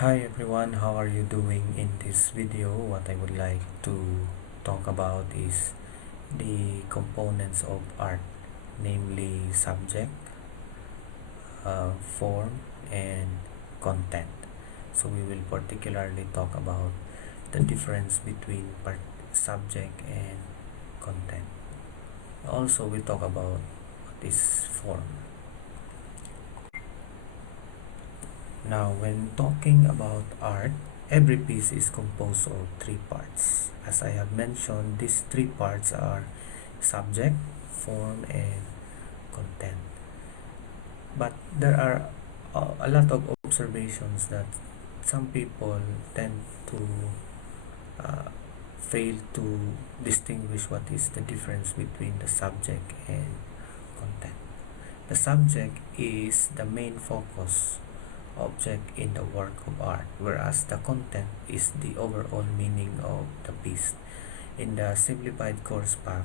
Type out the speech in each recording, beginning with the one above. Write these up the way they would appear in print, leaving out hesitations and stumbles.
Hi everyone, how are you doing? In this video, what I would like to talk about is the components of art, namely subject, form, and content. So we will particularly talk about the difference between subject and content. Also, we talk about what is form. Now, when talking about art, every piece is composed of three parts. As I have mentioned, these three parts are subject, form, and content. But there are a lot of observations that some people tend to uh, fail to distinguish what is the difference between the subject and content. The subject is the main focus object in the work of art, whereas the content is the overall meaning of the piece. In the simplified course pack,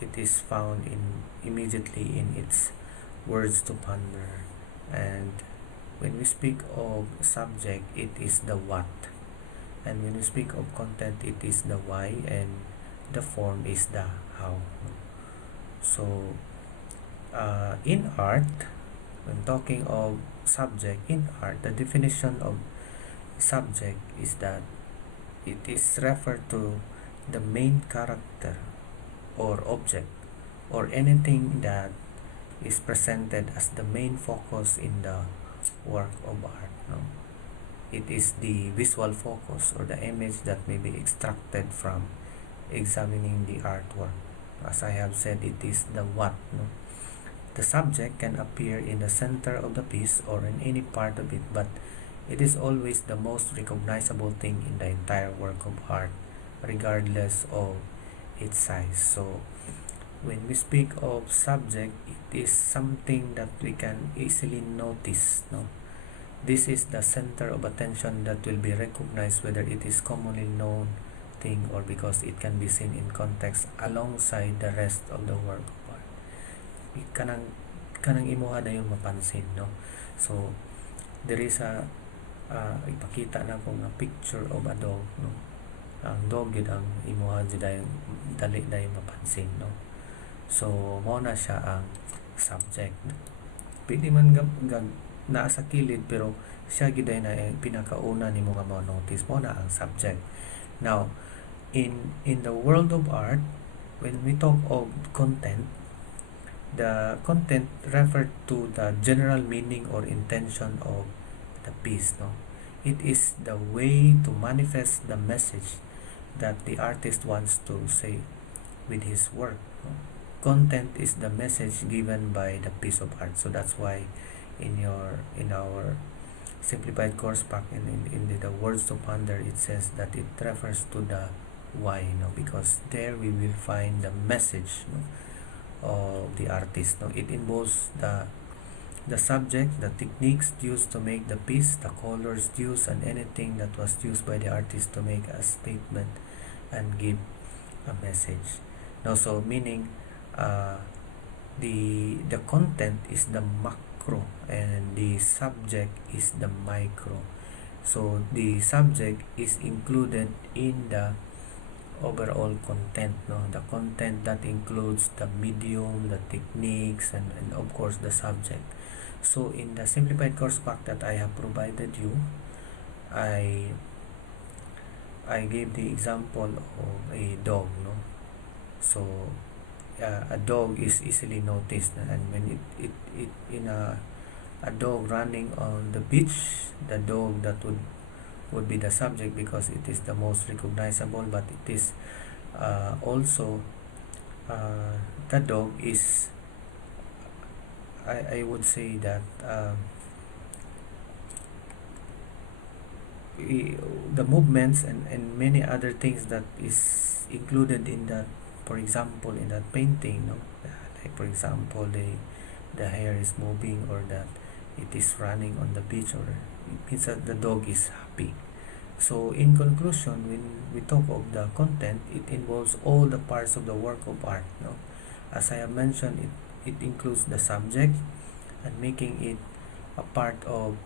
it is found in immediately in its words to ponder, and when we speak of subject, it is the what, and when we speak of content, it is the why, and the form is the how. So, in art, when talking of subject in art, the definition of subject is that it is referred to the main character or object or anything that is presented as the main focus in the work of art. No? It is the visual focus or the image that may be extracted from examining the artwork. As I have said, it is the what. No? The subject can appear in the center of the piece or in any part of it, but it is always the most recognizable thing in the entire work of art, regardless of its size. So, when we speak of subject, it is something that we can easily notice. No? This is the center of attention that will be recognized whether it is commonly known thing or because it can be seen in context alongside the rest of the work of art. Kanang imuha na yung mapansin, no? So there is a ipakita na ko nga picture of a dog, no? Ang dog gid ang imuha jud dali dayon mapansin, no? So mao na siya ang subject. Pwede man naa sa kilid pero siya gid na pinakauna nimo nga ma-notice mo na ang subject. Now, in the world of art, when we talk of content, the content referred to the general meaning or intention of the piece. No, it is the way to manifest the message that the artist wants to say with his work. No? Content is the message given by the piece of art. So that's why in our simplified course pack in the words to ponder, it says that it refers to the why. No, because there we will find the message. No, of the artist. No, it involves the subject, the techniques used to make the piece, the colors used, and anything that was used by the artist to make a statement and give a message. Now, so meaning the content is the macro and the subject is the micro. So the subject is included in the overall content. No, the content that includes the medium, the techniques, and of course the subject. So in the simplified course pack that I have provided you, I gave the example of a dog. No, so a dog is easily noticed, and when it in a dog running on the beach, the dog that would be the subject because it is the most recognizable, but it is also the dog is I would say that the movements and many other things that is included in that, for example in that painting, no? Like for example the hair is moving or that it is running on the beach, or it means that the dog is happy. So in conclusion, when we talk of the content, it involves all the parts of the work of art. No? As I have mentioned, it includes the subject and making it a part of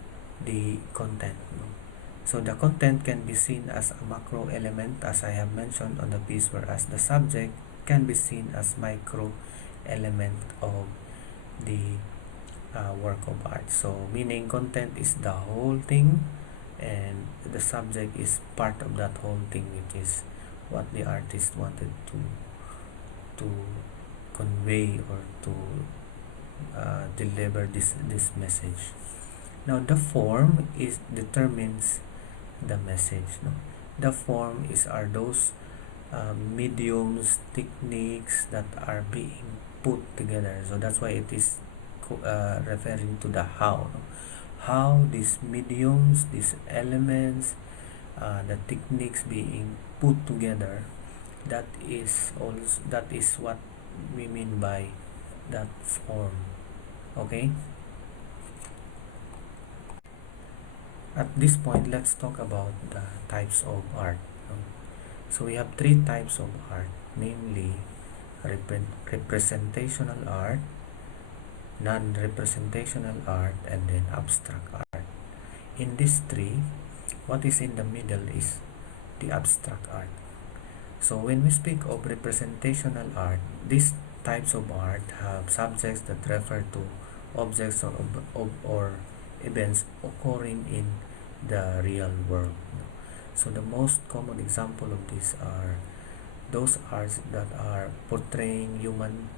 the content, no? So the content can be seen as a macro element, as I have mentioned on the piece, whereas the subject can be seen as micro element of the work of art. So meaning content is the whole thing, and the subject is part of that whole thing, which is what the artist wanted to convey or to deliver this message. Now the form is determines the message, no? The form is are those mediums, techniques that are being put together. So that's why it is referring to the how, no? How these mediums, these elements, the techniques being put together, that is what we mean by that form. Okay, at this point let's talk about the types of art. So we have three types of art, namely representational art, non-representational art, and then abstract art. In these three, what is in the middle is the abstract art. So when we speak of representational art, these types of art have subjects that refer to objects or events occurring in the real world. So the most common example of these are those arts that are portraying human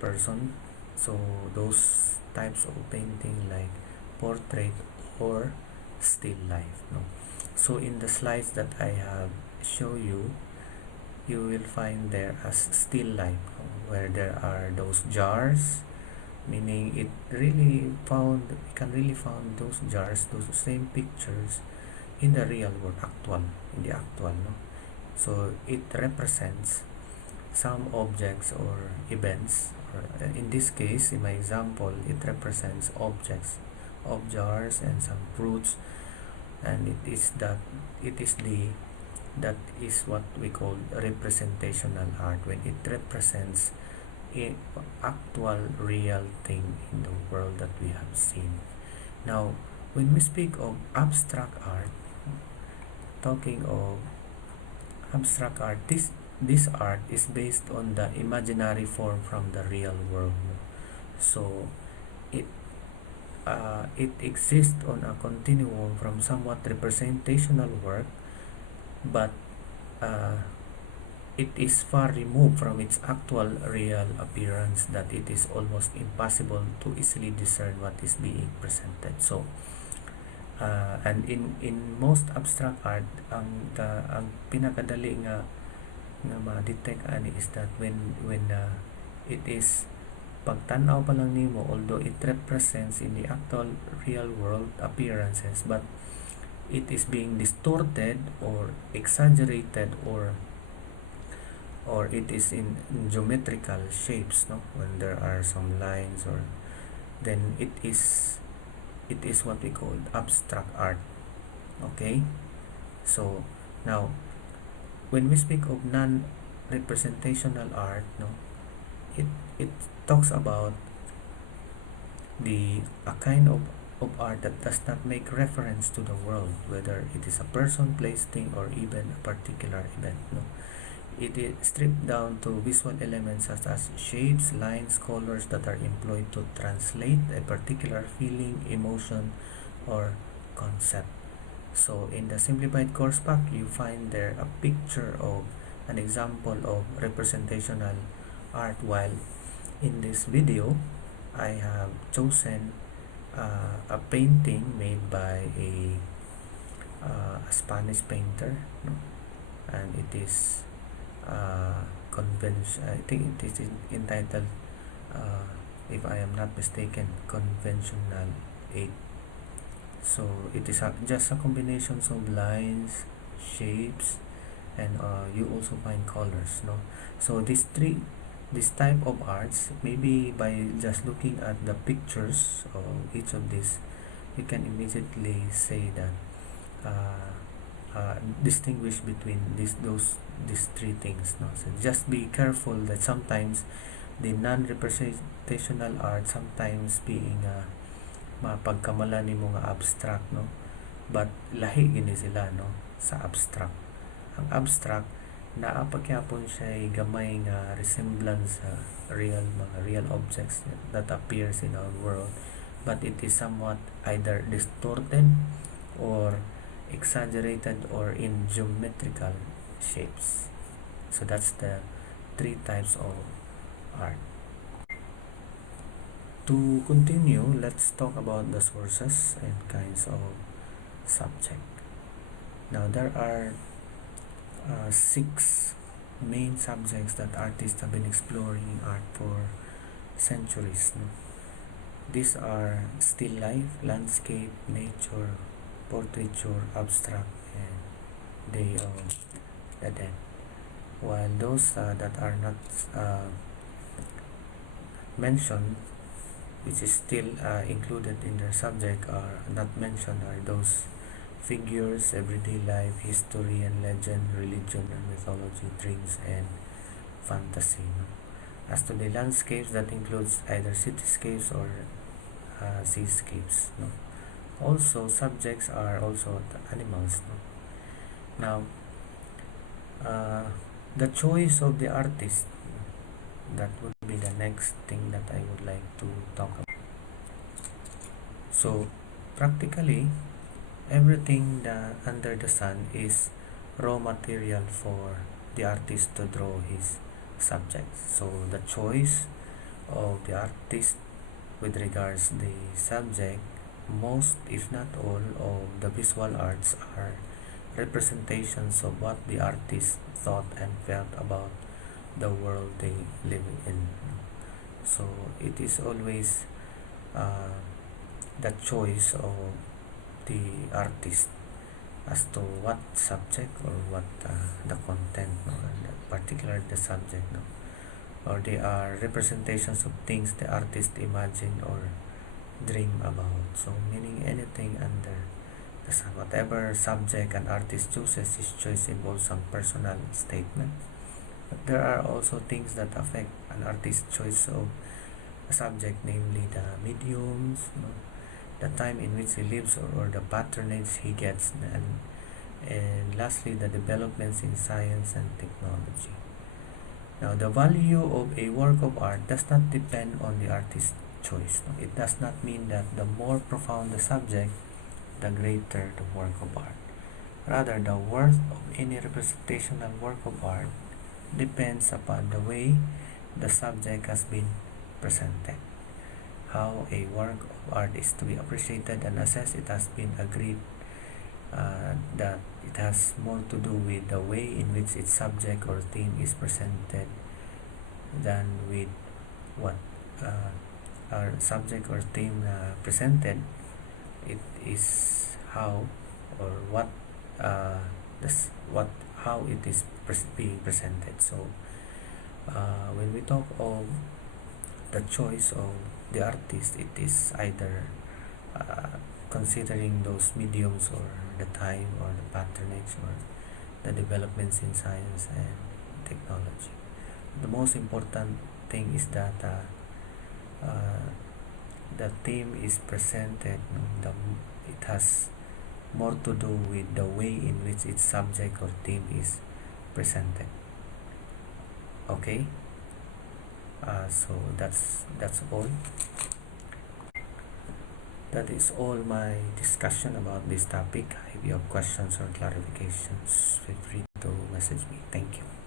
person. So those types of painting like portrait or still life, no? So in the slides that I have show you, you will find there as still life, where there are those jars, meaning it really found, you can really found those jars, those same pictures in the real world, in the actual, no? So it represents some objects or events, or in this case, in my example, it represents objects of jars and some fruits, and that is what we call representational art, when it represents a actual real thing in the world that we have seen. Now when we speak of abstract art, talking of abstract art, this art is based on the imaginary form from the real world. So it it exists on a continuum from somewhat representational work, but it is far removed from its actual real appearance that it is almost impossible to easily discern what is being presented. So and in most abstract art, ang pinakadali nga ma-detect ani is that when it is pagtanaw pa lang nimo, although it represents in the actual real world appearances, but it is being distorted or exaggerated, or it is in geometrical shapes, no? When there are some lines, or then it is what we call abstract art. Okay, so now when we speak of non-representational art, no, it talks about a kind of art that does not make reference to the world, whether it is a person, place, thing, or even a particular event, no? It is stripped down to visual elements such as shapes, lines, colors that are employed to translate a particular feeling, emotion, or concept. So in the simplified course pack, you find there a picture of an example of representational art, while in this video I have chosen a painting made by a Spanish painter, no? And it is I think it is entitled, if I am not mistaken, Conventional 8. So it is just a combination of lines, shapes, and you also find colors, no? So this type of arts, maybe by just looking at the pictures of each of these, you can immediately say that distinguish between these three things, no? So just be careful that sometimes the non-representational art sometimes being mapagkamalan nimo nga abstract, no, but lahi gini sila, no, sa abstract. Ang abstract naa pa gyapon siya gamay nga resemblance sa mga real objects that appears in our world, but it is somewhat either distorted or exaggerated or in geometrical shapes. So that's the three types of art. To continue, let's talk about the sources and kinds of subject. Now there are 6 main subjects that artists have been exploring in art for centuries, no? These are still life, landscape, nature, portraiture, abstract, and Day of the Dead. While those that are not mentioned, which is still included in their subject, are not mentioned, are those figures, everyday life, history and legend, religion and mythology, dreams and fantasy, no? As to the landscapes, that includes either cityscapes or seascapes, no? Also, subjects are also the animals, no? Now, the choice of the artist, that would be the next thing that I would like to talk about. So, practically, everything under the sun is raw material for the artist to draw his subjects. So the choice of the artist with regards the subject, most if not all of the visual arts are representations of what the artist thought and felt about the world they live in. So it is always the choice of the artist as to what subject or what the content, no, particularly the subject, no, or they are representations of things the artist imagine or dream about. So meaning anything under the sun, whatever subject an artist chooses, his choice involves some personal statement. But there are also things that affect an artist's choice of a subject, namely the mediums, no, the time in which he lives, or the patronage he gets, and lastly the developments in science and technology. Now the value of a work of art does not depend on the artist's choice. No? It does not mean that the more profound the subject, the greater the work of art. Rather, the worth of any representational work of art depends upon the way the subject has been presented. How a work of art is to be appreciated and assessed, it has been agreed that it has more to do with the way in which its subject or theme is presented than with what our subject or theme presented. It is how or what how it is being presented. So when we talk of the choice of the artist, it is either considering those mediums or the time or the patronage or the developments in science and technology. The most important thing is that the theme is presented, it has more to do with the way in which its subject or theme is presented. Okay, so that's all. That is all my discussion about this topic. If you have questions or clarifications, feel free to message me. Thank you.